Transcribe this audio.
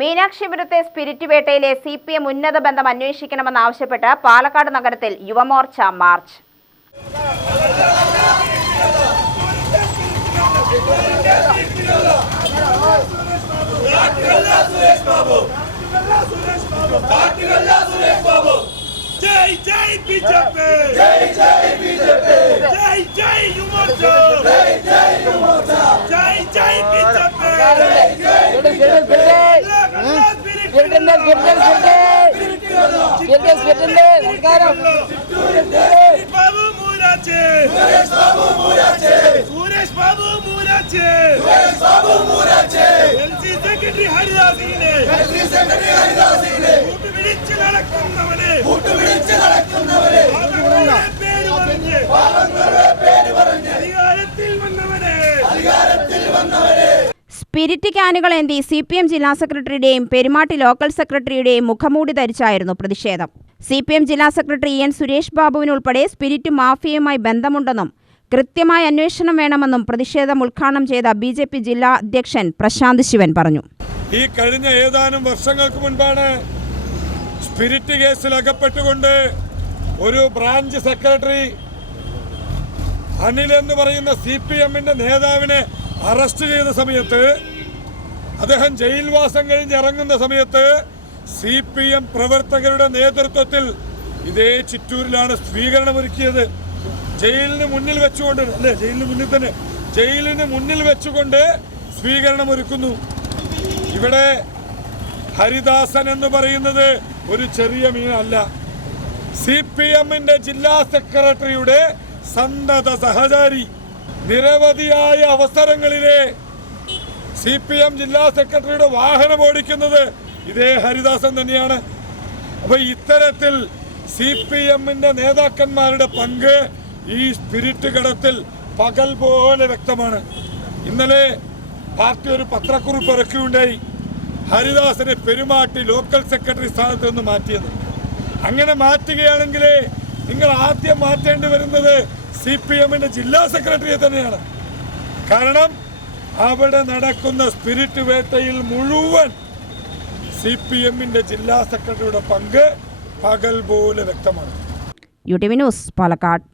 മീനാക്ഷിപുരത്തെ spirit വേട്ടയിലെ C P M ഉന്നത ബന്ധം അന്വേഷിക്കണമെന്നാവശ്യപ്പെട്ട് പാലക്കാട് നഗരത്തിൽ യുവമോർച്ച മാർച്ച്. ജയ് ജയ് ബിജെപി ജയ് ജയ് ബിജെപി ജയ് ജയ് യുവമോർച്ച. സുരേഷ് ബാബു മൂരാച്ചേ എൽ സി സെക്രട്ടറി ഹരിദാസിനെ കൂട്ടുപിടിച്ച് നടക്കുന്നവനെ പേര് പറഞ്ഞ് സ്പിരിറ്റ് ക്യാനുകളേന്തി സി പി എം ജില്ലാ സെക്രട്ടറിയുടെയും പെരുമാട്ടി ലോക്കൽ സെക്രട്ടറിയുടെയും മുഖമൂടി ധരിച്ചായിരുന്നു പ്രതിഷേധം. സി പി എം ജില്ലാ സെക്രട്ടറി എൻ സുരേഷ് ബാബുവിനുൾപ്പെടെ സ്പിരിറ്റ് മാഫിയയുമായി ബന്ധമുണ്ടെന്നും കൃത്യമായ അന്വേഷണം വേണമെന്നും പ്രതിഷേധം ഉദ്ഘാടനം ചെയ്ത ബി ജെ പി ജില്ലാ അധ്യക്ഷൻ പ്രശാന്ത് ശിവൻ പറഞ്ഞു. ഈ കഴിഞ്ഞ ഏതാനും വർഷങ്ങൾക്ക് മുൻപാണ് സ്പിരിറ്റ് കേസിൽ അകപ്പെട്ടുകൊണ്ട് ഒരു ബ്രാഞ്ച് സെക്രട്ടറി അനിൽ എന്ന് പറയുന്ന സി പി എമ്മിന്റെ നേതാവിനെ അറസ്റ്റ് ചെയ്ത സമയത്ത് അദ്ദേഹം ജയിൽവാസം കഴിഞ്ഞ് ഇറങ്ങുന്ന സമയത്ത് സി പി എം പ്രവർത്തകരുടെ നേതൃത്വത്തിൽ ഇതേ ചിറ്റൂരിലാണ് സ്വീകരണം ഒരുക്കിയത് ജയിലിന് മുന്നിൽ വെച്ചുകൊണ്ട് അല്ലേ ജയിലിന് മുന്നിൽ തന്നെ ജയിലിന് മുന്നിൽ വെച്ചുകൊണ്ട് സ്വീകരണം ഒരുക്കുന്നു ഇവിടെ ഹരിദാസൻ എന്ന് പറയുന്നത് ഒരു ചെറിയ മീനല്ല. സി പി എമ്മിന്റെ ജില്ലാ സെക്രട്ടറിയുടെ സന്നദ്ധ സഹചാരി. നിരവധിയായ അവസരങ്ങളിലെ സി പി എം ജില്ലാ സെക്രട്ടറിയുടെ വാഹനം ഓടിക്കുന്നത് ഇതേ ഹരിദാസൻ തന്നെയാണ്. അപ്പൊ ഇത്തരത്തിൽ സി പി എമ്മിന്റെ നേതാക്കന്മാരുടെ പങ്ക് ഈ സ്പിരിറ്റ് ഘടത്തിൽ പകൽ പോലെ വ്യക്തമാണ്. ഇന്നലെ പാർട്ടി ഒരു പത്രക്കുറിപ്പ് ഇറക്കുകയുണ്ടായി. ഹരിദാസനെ പെരുമാട്ടി ലോക്കൽ സെക്രട്ടറി സ്ഥാനത്ത് നിന്ന് മാറ്റിയത് അങ്ങനെ മാറ്റുകയാണെങ്കിൽ നിങ്ങൾ ആദ്യം മാറ്റേണ്ടി വരുന്നത് സി പി എമ്മിന്റെ ജില്ലാ സെക്രട്ടറിയെ തന്നെയാണ്. കാരണം അവിടെ നടക്കുന്ന സ്പിരിറ്റ് വേട്ടയിൽ മുഴുവൻ സി പി എമ്മിന്റെ ജില്ലാ സെക്രട്ടറിയുടെ പങ്ക് പകൽ പോലെ വ്യക്തമാണ്. U T V news Palakkad.